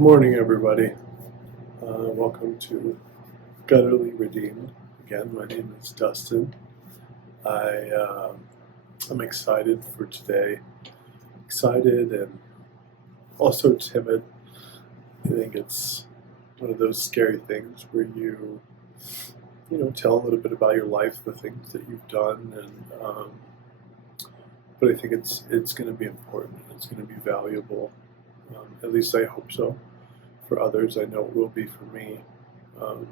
Morning, everybody. Welcome to Gutterly Redeemed. Again, my name is Dustin. I'm excited for today. Excited and also timid. I think it's one of those scary things where you tell a little bit about your life, the things that you've done, and but I think it's going to be important. It's going to be valuable. At least I hope so. For others, I know it will be for me. Um,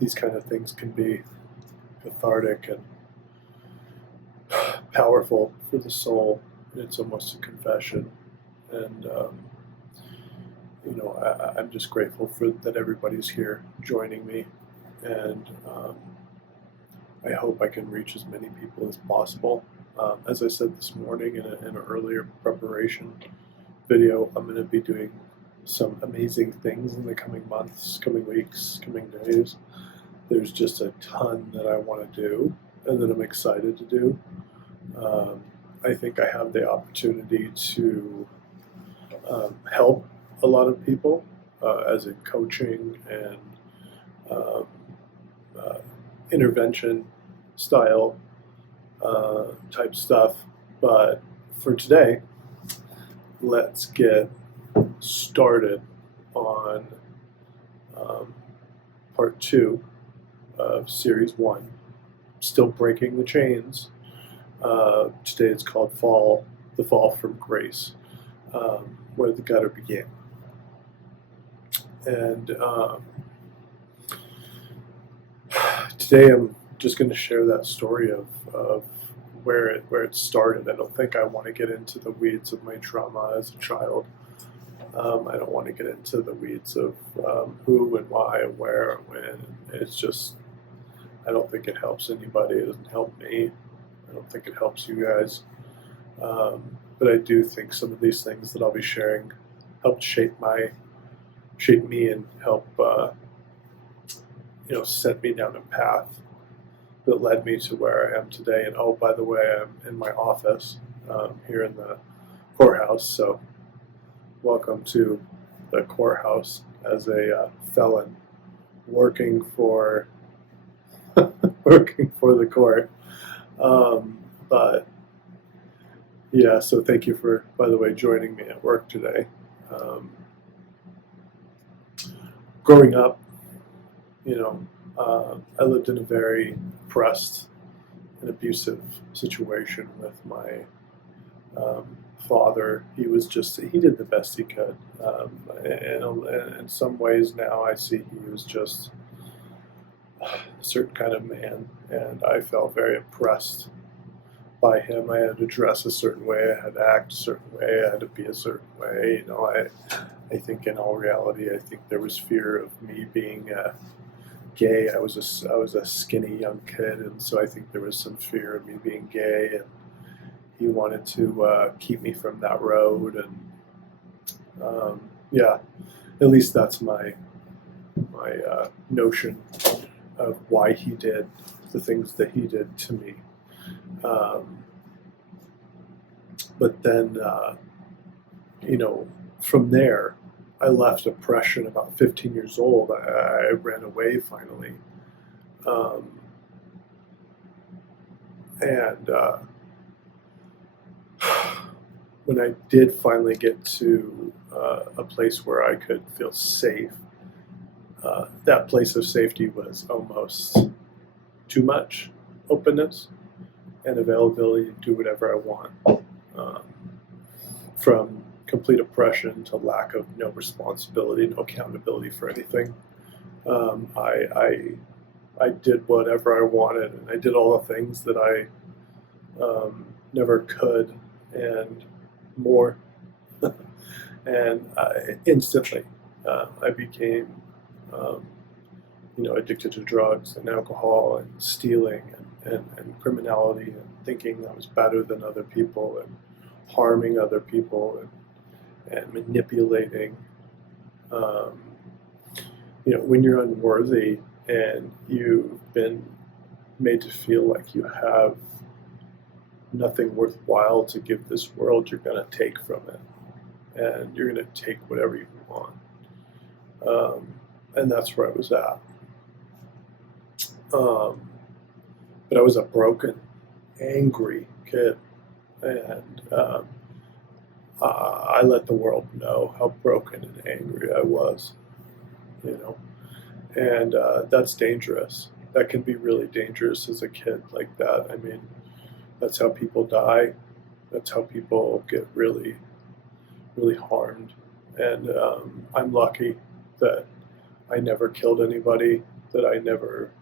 these kind of things can be cathartic and powerful for the soul. It's almost a confession, and I'm just grateful for that everybody's here joining me, and I hope I can reach as many people as possible. As I said this morning in an earlier preparation video, I'm going to be doing some amazing things in the coming months, coming weeks, coming days. There's just a ton that I want to do and that I'm excited to do. I think I have the opportunity to help a lot of people as in coaching and intervention style type stuff. But for today, let's get started on part 2 of series 1, still breaking the chains. Today it's called the fall from grace, where the gutter began. And today I'm just going to share that story of where it started. I don't think I want to get into the weeds of my trauma as a child. I don't want to get into the weeds of who and why and where and when. It's just, I don't think it helps anybody. It doesn't help me. I don't think it helps you guys. But I do think some of these things that I'll be sharing helped shape me and help set me down a path that led me to where I am today. And oh, by the way, I'm in my office here in the courthouse. So welcome to the courthouse as a felon working for the court. But yeah, so thank you for, by the way, joining me at work today. Growing up, I lived in a very oppressed and abusive situation with my father. He did the best he could. And in some ways now I see he was just a certain kind of man, and I felt very oppressed by him. I had to dress a certain way, I had to act a certain way, I had to be a certain way. I think in all reality, I think there was fear of me being gay. I was a skinny young kid, and so I think there was some fear of me being gay, and he wanted to keep me from that road. And yeah, at least that's my notion of why he did the things that he did to me. But then, from there, I left oppression about 15 years old. I ran away finally. And when I did finally get to a place where I could feel safe, that place of safety was almost too much openness and availability to do whatever I want. From complete oppression to lack of no responsibility, no accountability for anything. I did whatever I wanted, and I did all the things that I never could, and more. And instantly, I became, addicted to drugs and alcohol and stealing and criminality, and thinking I was better than other people, and harming other people, and manipulating. When you're unworthy and you've been made to feel like you have nothing worthwhile to give this world, you're going to take from it. and you're going to take whatever you want. And that's where I was at. Um, but I was a broken, angry kid, and I let the world know how broken and angry I was, you know, and that's dangerous. That can be really dangerous as a kid like that. I mean, that's how people die. That's how people get really, really harmed. And I'm lucky that I never killed anybody, that I never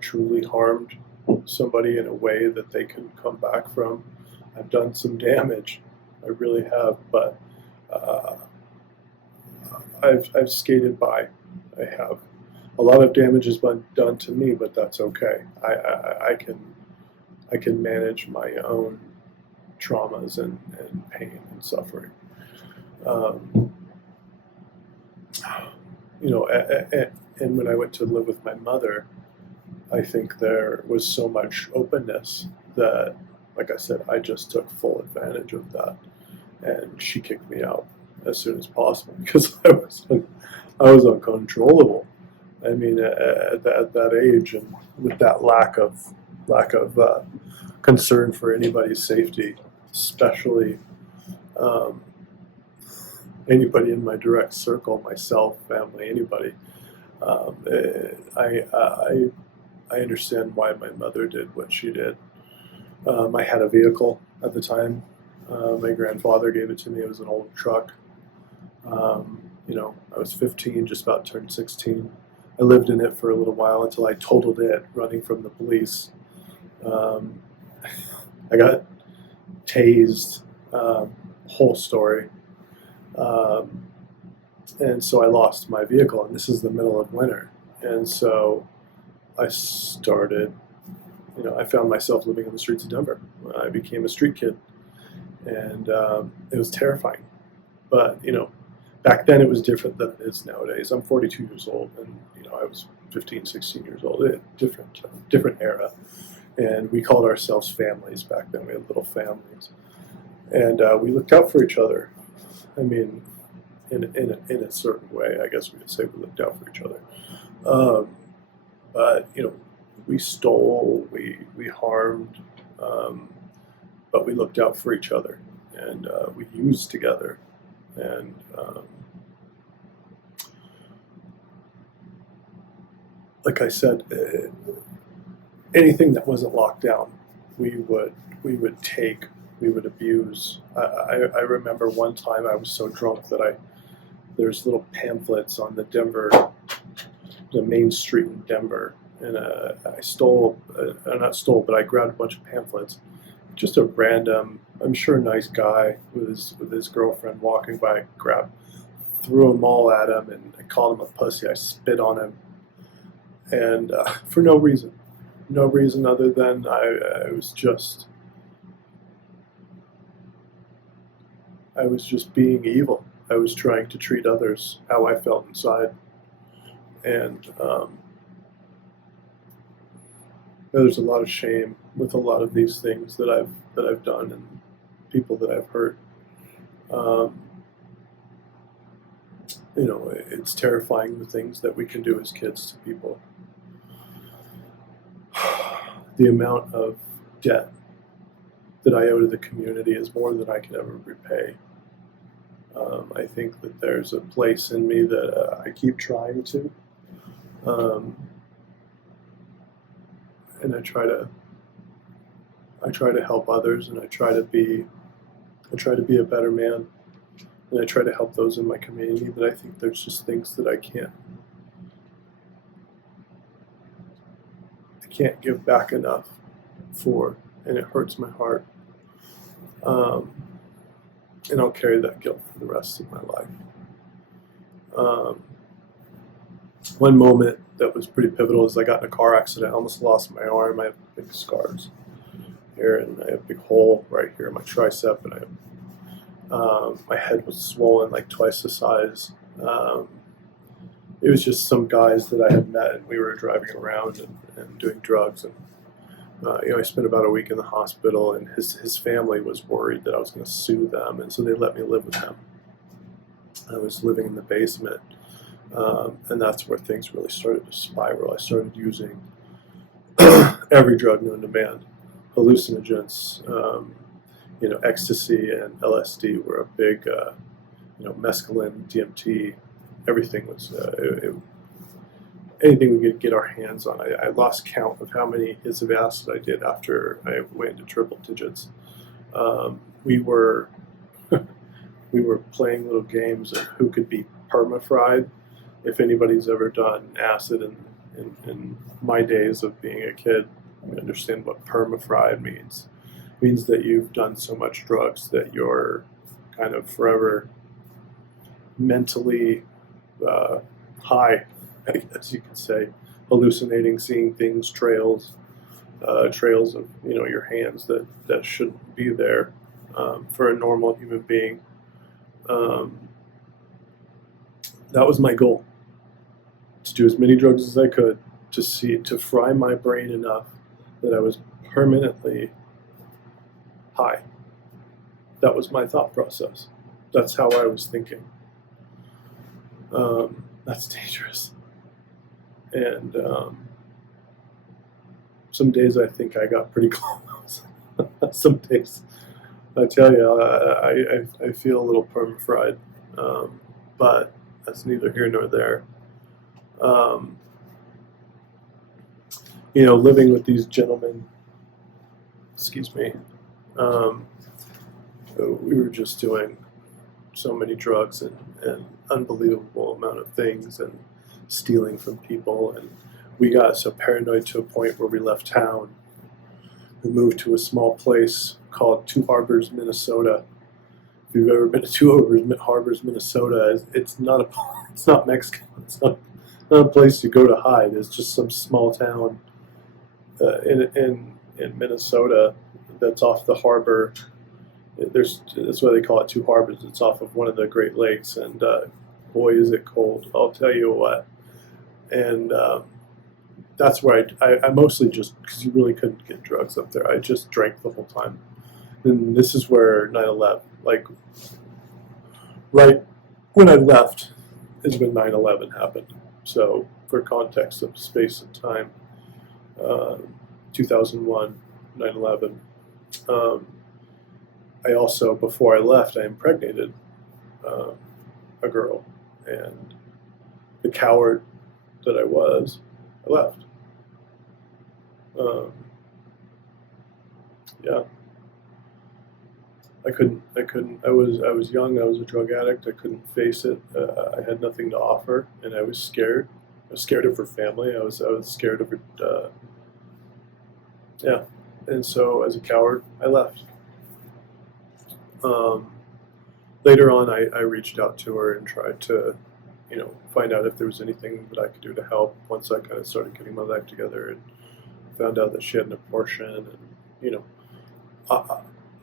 truly harmed somebody in a way that they can come back from. I've done some damage, I really have, but uh, I've skated by. I have. A lot of damage has been done to me, but that's okay. I can manage my own traumas and pain and suffering. Um, you know, and when I went to live with my mother, I think there was so much openness that, like I said, I just took full advantage of that, and she kicked me out as soon as possible because I was uncontrollable. I mean, at that age and with that lack of concern for anybody's safety, especially um, anybody in my direct circle, myself, family, anybody. Um, eh, I, I I understand why my mother did what she did. I had a vehicle at the time. My grandfather gave it to me. It was an old truck. You know, I was 15, just about turned 16. I lived in it for a little while until I totaled it, running from the police. Um, I got tased, whole story. Um, and so I lost my vehicle, and this is the middle of winter. And so I started, you know, I found myself living on the streets of Denver. I became a street kid, and it was terrifying. But, you know, back then it was different than it is nowadays. I'm 42 years old, and, you know, I was 15, 16 years old. Different era. And we called ourselves families back then. We had little families. And we looked out for each other. I mean, in a certain way, I guess we could say we looked out for each other. Um, but, you know, we stole, we harmed, um, but we looked out for each other, and we used together. And like I said, anything that wasn't locked down, we would take, we would abuse. I remember one time I was so drunk that there's little pamphlets on the main street in Denver, and I stole, but I grabbed a bunch of pamphlets. Just a random, I'm sure, nice guy with his girlfriend walking by, threw them all at him, and I called him a pussy. I spit on him, and for no reason, other than I was just being evil. I was trying to treat others how I felt inside, and there's a lot of shame with a lot of these things that I've done and people that I've hurt. Um, you know, it's terrifying the things that we can do as kids to people. The amount of debt that I owe to the community is more than I can ever repay. I think that there's a place in me that I keep trying to, and I try to help others, and I try to be a better man, and I try to help those in my community. But I think there's just things that I can't give back enough for, and it hurts my heart. And I'll carry that guilt for the rest of my life. Um, One moment that was pretty pivotal is I got in a car accident. I almost lost my arm. I have big scars here, and I have a big hole right here in my tricep, and my head was swollen like twice the size. It was just some guys that I had met, and we were driving around and doing drugs. And you know, I spent about a week in the hospital, and his family was worried that I was going to sue them, and so they let me live with him. I was living in the basement, and that's where things really started to spiral. I started using every drug known to man, hallucinogens, ecstasy and LSD were a big, mescaline, DMT, everything was, anything we could get our hands on. I lost count of how many hits of acid I did after I went into triple digits. We were we were playing little games of who could be perma-fried. If anybody's ever done acid in my days of being a kid, you understand what perma-fried means. It means that you've done so much drugs that you're kind of forever mentally high, I guess you could say, hallucinating, seeing things, trails of your hands that shouldn't be there for a normal human being. That was my goal, to do as many drugs as I could to fry my brain enough that I was permanently high. That was my thought process. That's how I was thinking. That's dangerous. And some days I think I got pretty close. Some days, I tell you, I feel a little perma-fried. But that's neither here nor there. Living with these gentlemen, excuse me, we were just doing so many drugs and unbelievable amount of things and stealing from people. And we got so paranoid to a point where we left town. We moved to a small place called Two Harbors, Minnesota. If you've ever been to Two Harbors, Minnesota, it's not Mexico. It's not a place you go to hide. It's just some small town in Minnesota that's off the harbor. That's why they call it Two Harbors. It's off of one of the Great Lakes, and boy, is it cold! I'll tell you what. And that's where I mostly just, because you really couldn't get drugs up there, I just drank the whole time. And this is where 9/11, like right when I left, is when 9/11 happened. So for context of space and time, 2001, 9/11. I also, before I left, I impregnated a girl, and the coward that I was, I left. Yeah, I couldn't. I was young. I was a drug addict. I couldn't face it. I had nothing to offer, and I was scared. I was scared of her family. I was scared of her. Yeah, and so as a coward, I left. Later on, I reached out to her and tried to, find out if there was anything that I could do to help. Once I kind of started getting my life together and found out that she had an abortion, and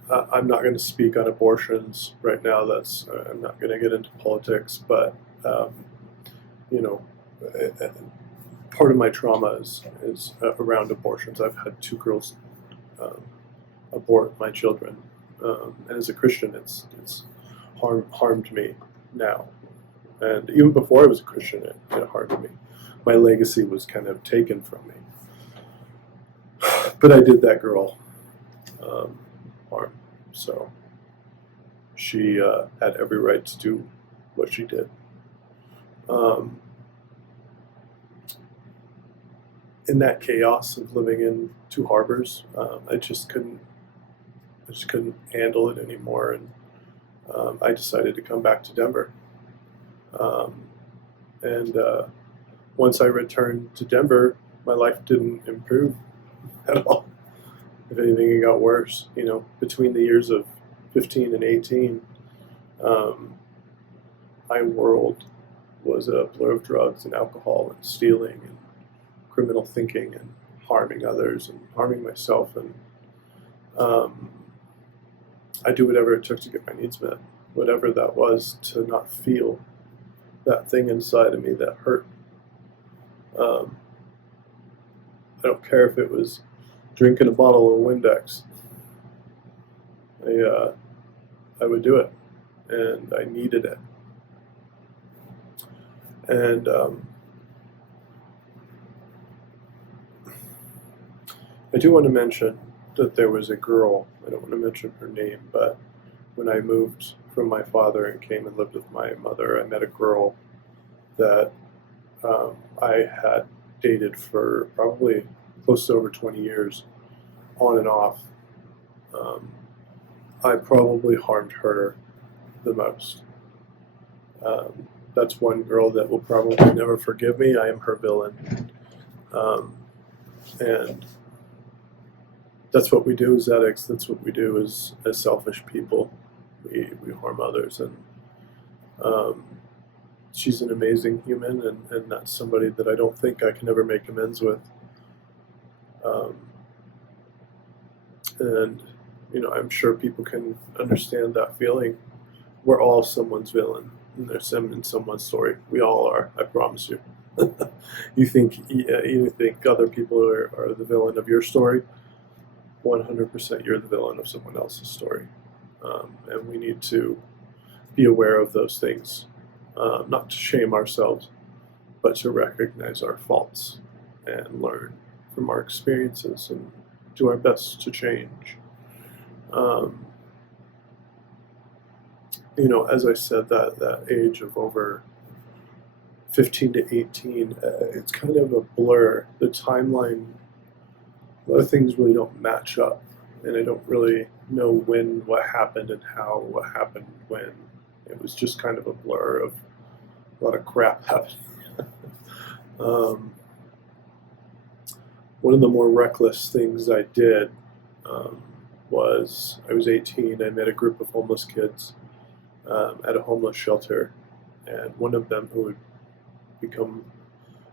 I'm not going to speak on abortions right now. I'm not going to get into politics, but part of my trauma is around abortions. I've had two girls abort my children, and as a Christian, it's harmed me now, and even before I was a Christian, it harmed me. My legacy was kind of taken from me, but I did that girl harm. So she had every right to do what she did. In that chaos of living in Two Harbors, I just couldn't handle it anymore, and I decided to come back to Denver. And once I returned to Denver, my life didn't improve at all. If anything, it got worse. Between the years of 15 and 18, my world was a blur of drugs and alcohol and stealing and criminal thinking and harming others and harming myself. And I do whatever it took to get my needs met, whatever that was, to not feel that thing inside of me that hurt. I don't care if it was drinking a bottle of Windex. I would do it, and I needed it. And I do want to mention that there was a girl, I don't want to mention her name, but when I moved from my father and came and lived with my mother, I met a girl that I had dated for probably close to over 20 years, on and off. I probably harmed her the most. That's one girl that will probably never forgive me. I am her villain. And that's what we do as addicts. That's what we do as selfish people. We harm others. And she's an amazing human, and that's somebody that I don't think I can ever make amends with. And, I'm sure people can understand that feeling. We're all someone's villain. And there's some in someone's story. We all are, I promise you. You think other people are the villain of your story? 100% you're the villain of someone else's story. And we need to be aware of those things. Not to shame ourselves, but to recognize our faults and learn from our experiences and do our best to change. As I said, that age of over 15 to 18, it's kind of a blur. The timeline, a lot of things really don't match up, and I don't really know when what happened and how what happened when. It was just kind of a blur of a lot of crap happening. One of the more reckless things I did was I was 18. I met a group of homeless kids at a homeless shelter, and one of them, who would become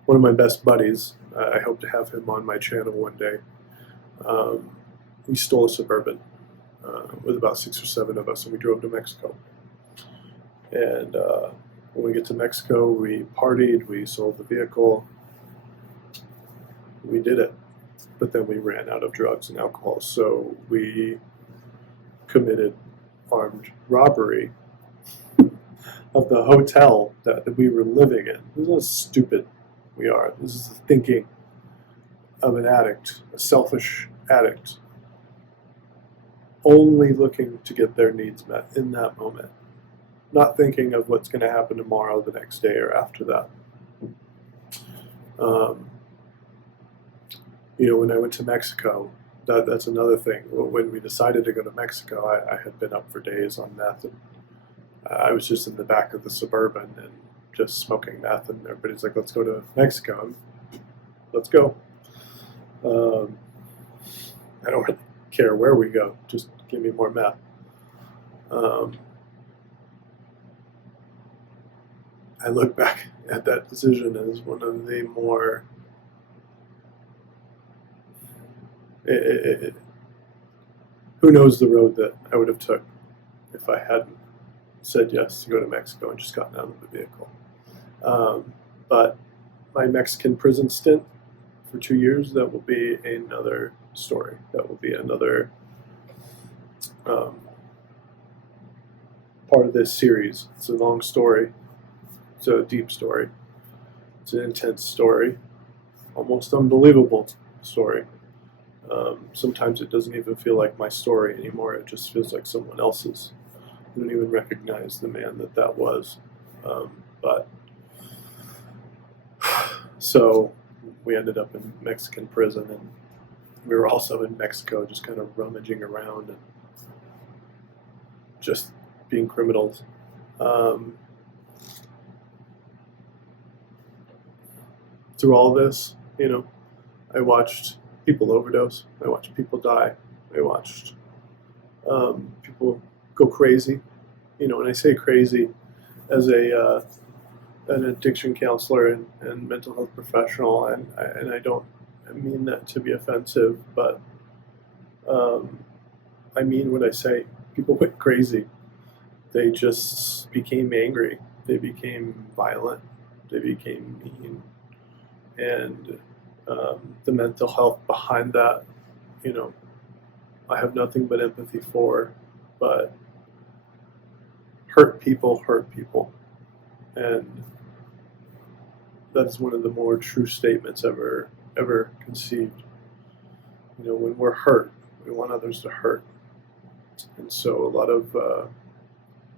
one of my best buddies, I hope to have him on my channel one day. We stole a Suburban with about 6 or 7 of us, and we drove to Mexico. And when we get to Mexico, we partied, we sold the vehicle, we did it. But then we ran out of drugs and alcohol, so we committed armed robbery of the hotel that we were living in. This is how stupid we are. This is the thinking of an addict, a selfish addict, only looking to get their needs met in that moment, not thinking of what's going to happen tomorrow, the next day, or after that. When I went to Mexico, that's another thing. When we decided to go to Mexico, I had been up for days on meth, and I was just in the back of the Suburban and just smoking meth, and everybody's like, let's go to Mexico. Let's go. I don't really care where we go, just give me more meth. I look back at that decision as one of the more who knows the road that I would have took if I hadn't said yes to go to Mexico and just gotten out of the vehicle. But my Mexican prison stint for 2 years, that will be another story. That will be another part of this series. It's a long story. It's a deep story. It's an intense story. Almost unbelievable story. Sometimes it doesn't even feel like my story anymore. It just feels like someone else's. I don't even recognize the man that was. So we ended up in Mexican prison, and we were also in Mexico just kind of rummaging around and just being criminals. Through all this, I watched people overdose. I watched people die. I watched people go crazy. And I say crazy as an addiction counselor and mental health professional, and I don't mean that to be offensive, but I mean what I say. People went crazy. They just became angry. They became violent. They became mean. And the mental health behind that, I have nothing but empathy for, but hurt people. And that is one of the more true statements ever conceived. When we're hurt, we want others to hurt. And so a lot of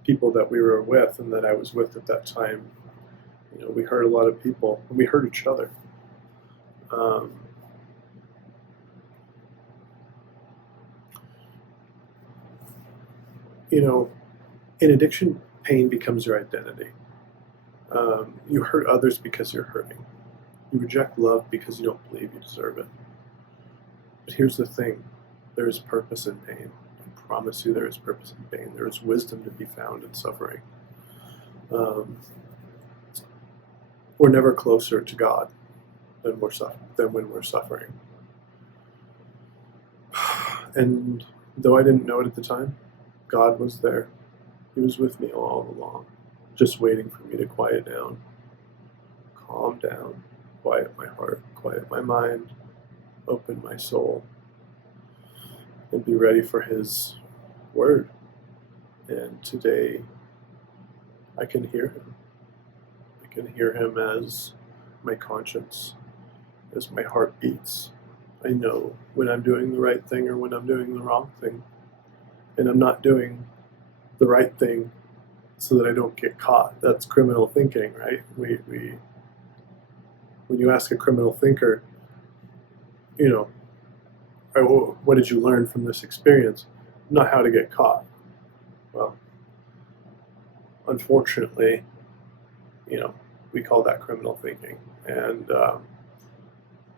people that we were with and that I was with at that time, we hurt a lot of people, and we hurt each other. In addiction, pain becomes your identity. You hurt others because you're hurting. You reject love because you don't believe you deserve it. But here's the thing. There is purpose in pain. I promise you there is purpose in pain. There is wisdom to be found in suffering. We're never closer to God than when we're suffering. And though I didn't know it at the time, God was there. He was with me all along, just waiting for me to quiet down, calm down, quiet my heart, quiet my mind, open my soul, and be ready for His word. And today, I can hear Him. I can hear Him as my conscience, as my heart beats. I know when I'm doing the right thing or when I'm doing the wrong thing. And I'm not doing the right thing so that I don't get caught. That's criminal thinking, right? When you ask a criminal thinker, what did you learn from this experience? Not how to get caught. Well, unfortunately, we call that criminal thinking. And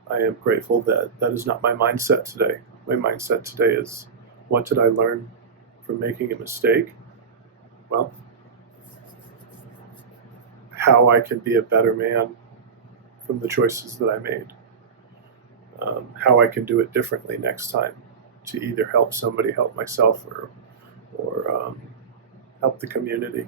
I am grateful that that is not my mindset today. My mindset today is, what did I learn from making a mistake? Well, how I can be a better man from the choices that I made. How I can do it differently next time to either help somebody, help myself, or help the community.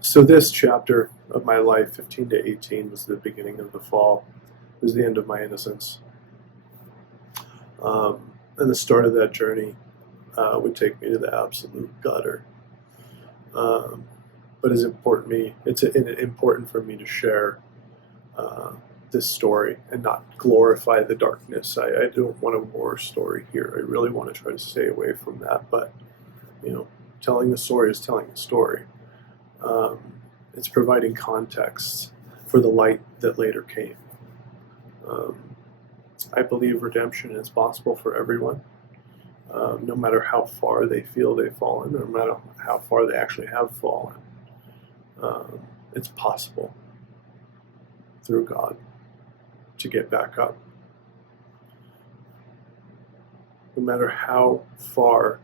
So this chapter of my life, 15 to 18, was the beginning of the fall. It was the end of my innocence. And the start of that journey would take me to the absolute gutter. But it's important for me to share this story and not glorify the darkness. I don't want a war story here. I really want to try to stay away from that. But, telling the story is telling the story. It's providing context for the light that later came. I believe redemption is possible for everyone, no matter how far they feel they've fallen, no matter how far they actually have fallen. It's possible through God to get back up. No matter how far,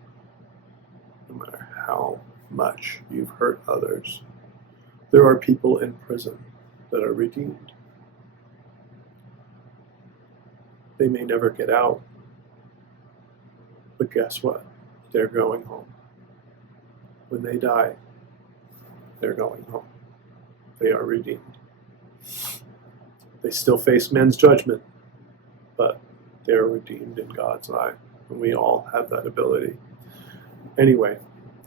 no matter how much you've hurt others, there are people in prison that are redeemed. They may never get out, but guess what? They're going home. When they die, they're going home. They are redeemed. They still face men's judgment, but they are redeemed in God's eye, and we all have that ability. Anyway,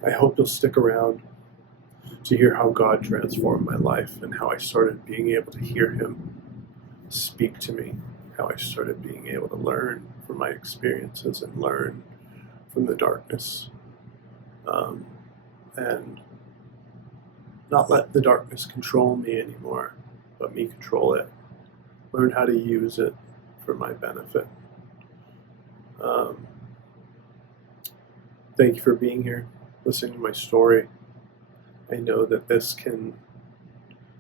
I hope you'll stick around to hear how God transformed my life and how I started being able to hear Him speak to me, how I started being able to learn from my experiences and learn from the darkness, and not let the darkness control me anymore, but me control it. Learn how to use it for my benefit. Thank you for being here, listening to my story. I know that this can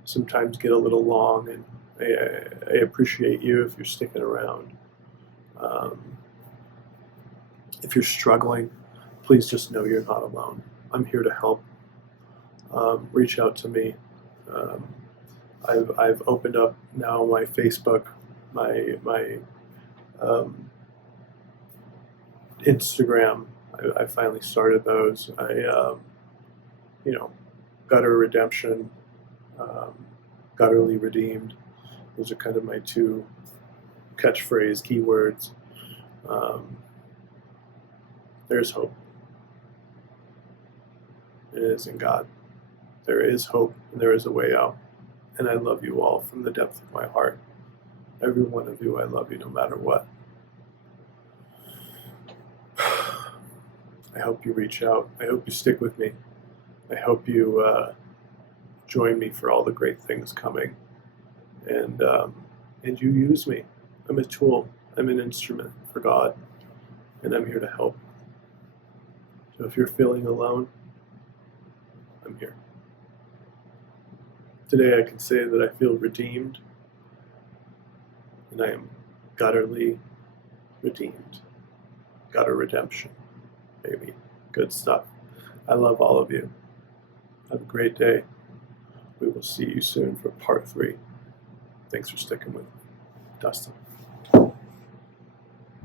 sometimes get a little long, and I appreciate you if you're sticking around. If you're struggling, please just know you're not alone. I'm here to help. Reach out to me. I've opened up now my Facebook, my Instagram. I finally started those. Gutter redemption, gutterly redeemed. Those are kind of my two catchphrase keywords. There's hope. It is in God. There is hope and there is a way out. And I love you all from the depth of my heart. Every one of you, I love you no matter what. I hope you reach out. I hope you stick with me. I hope you join me for all the great things coming. And you use me. I'm a tool. I'm an instrument for God. And I'm here to help. So if you're feeling alone, I'm here. Today I can say that I feel redeemed. And I am gutterly redeemed. Gutter redemption. Baby. Good stuff. I love all of you. Have a great day. We will see you soon for part 3. Thanks for sticking with me. Dustin.